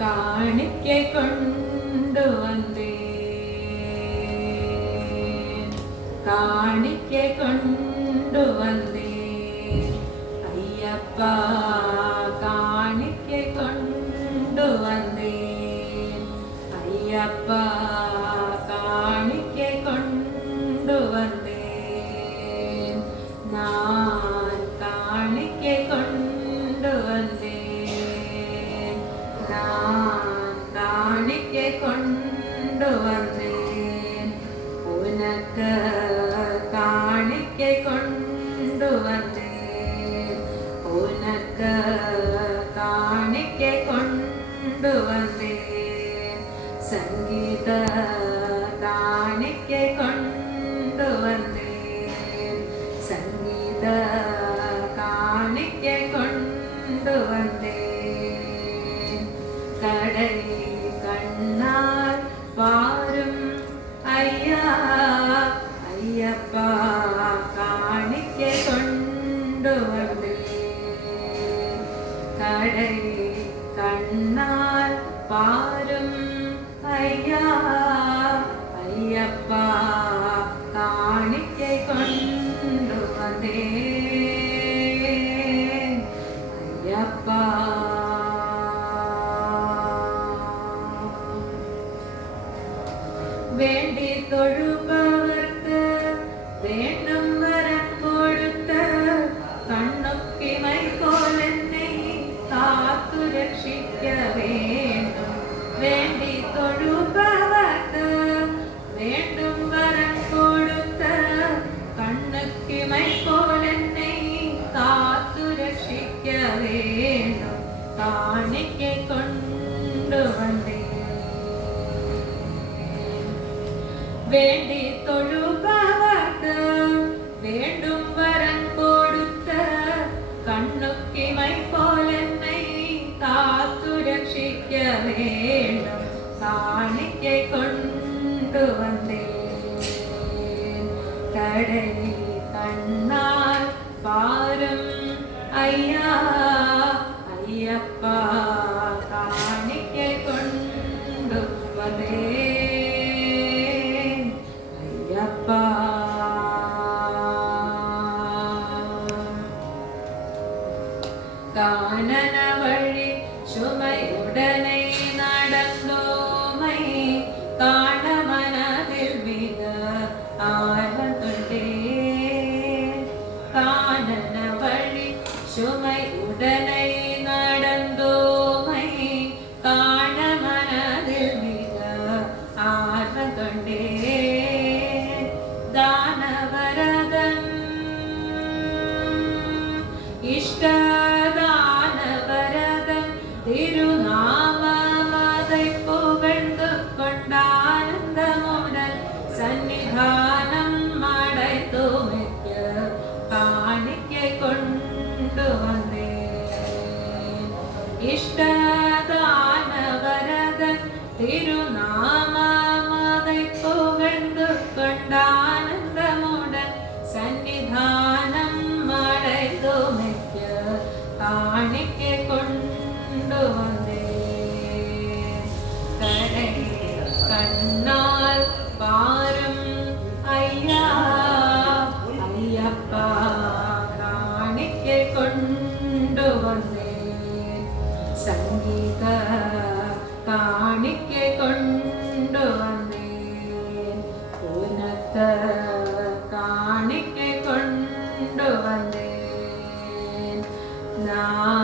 காணிக்கை கொண்டு வந்தேன், காணிக்கை கொண்டு வந்தேன் ஐயப்பா, காணிக்கை கொண்டு வந்தேன் ஐயப்பா, காணிக்கை கொண்டு வந்தேன், நான் காணிக்கை கொண்டு வந்தேன், நான் காணிக்கை கொண்டு வந்தேன், உனக்கு காணிக்கை கொண்டு வந்தேன், உனக்கு காணிக்கை கொண்டு வந்தேன், சங்கீத காணிக்கை கொண்டு வந்தேன், சங்கீத காணிக்கை கொண்டு வந்தேன், கடை கண்ணால் பாரும் ஐயா ஐயப்பா, காணிக்கை கொண்டு வந்தேன், கடை கண்ணால் பாரும் ஐயா ஐயப்பா, காணிக்கை கொண்டு வந்தேன் ஐயப்பா. வேண்டி தொழுபவர்க்கு வேண்டும் வரம் கொடுத்த கண்ணுக்கிமை போல் என்னை காத்து ரட்சிக்க வேண்டும், வேண்டி தொழுபவர்க்கு வேண்டும் வரம் கொடுத்த கண்ணுக்கிமை போல் என்னை காத்து ரட்சிக்க வேண்டும், காணிக்கை கொண்டு வந்தேன், வேண்டி தொழுபவர்க்கு வேண்டும் வரம் கொடுத்த கண்ணுக்கிமை போல் என்னை காத்து ரட்சிக்க வேண்டும், காணிக்கை கொண்டு வந்தேன், கடை கண்ணால் பாரும் ஐயா ஐயப்பா, காணிக்கை கொண்டு வந்தேன் ஐயப்பா. காணன வழி சுமை உடனே நடந்தோமை காண மனதில் மிக ஆர்வம் கொண்டேன், காணன வழி சுமை உடனே நடந்தோமை காண மனதில் மிக ஆர்வம் கொண்டேன், தானவரதம் இஷ்டதானவரதம் திருநாமதை புகழ்ந்து கொண்டானந்தமுடன் சன்னிதானம் அடைந்து மிக்க காணிக்கை கொண்டு வந்தேன், இஷ்டதானவரதம் திருநாமதை புகழ்ந்து கொண்டானந்தமுடன் சன்னிதானம் அடைந்து மிக்க காணிக்கை கொண்டு வந்தேன், கடை கண்ணால் பாரும் ஐயா ஐயப்பா, காணிக்கை கொண்டு வந்தேன், சங்கீத காணிக்கை கொண்டு வந்தேன், உனக்கு காணிக்கை கொண்டு வந்தேன், நான்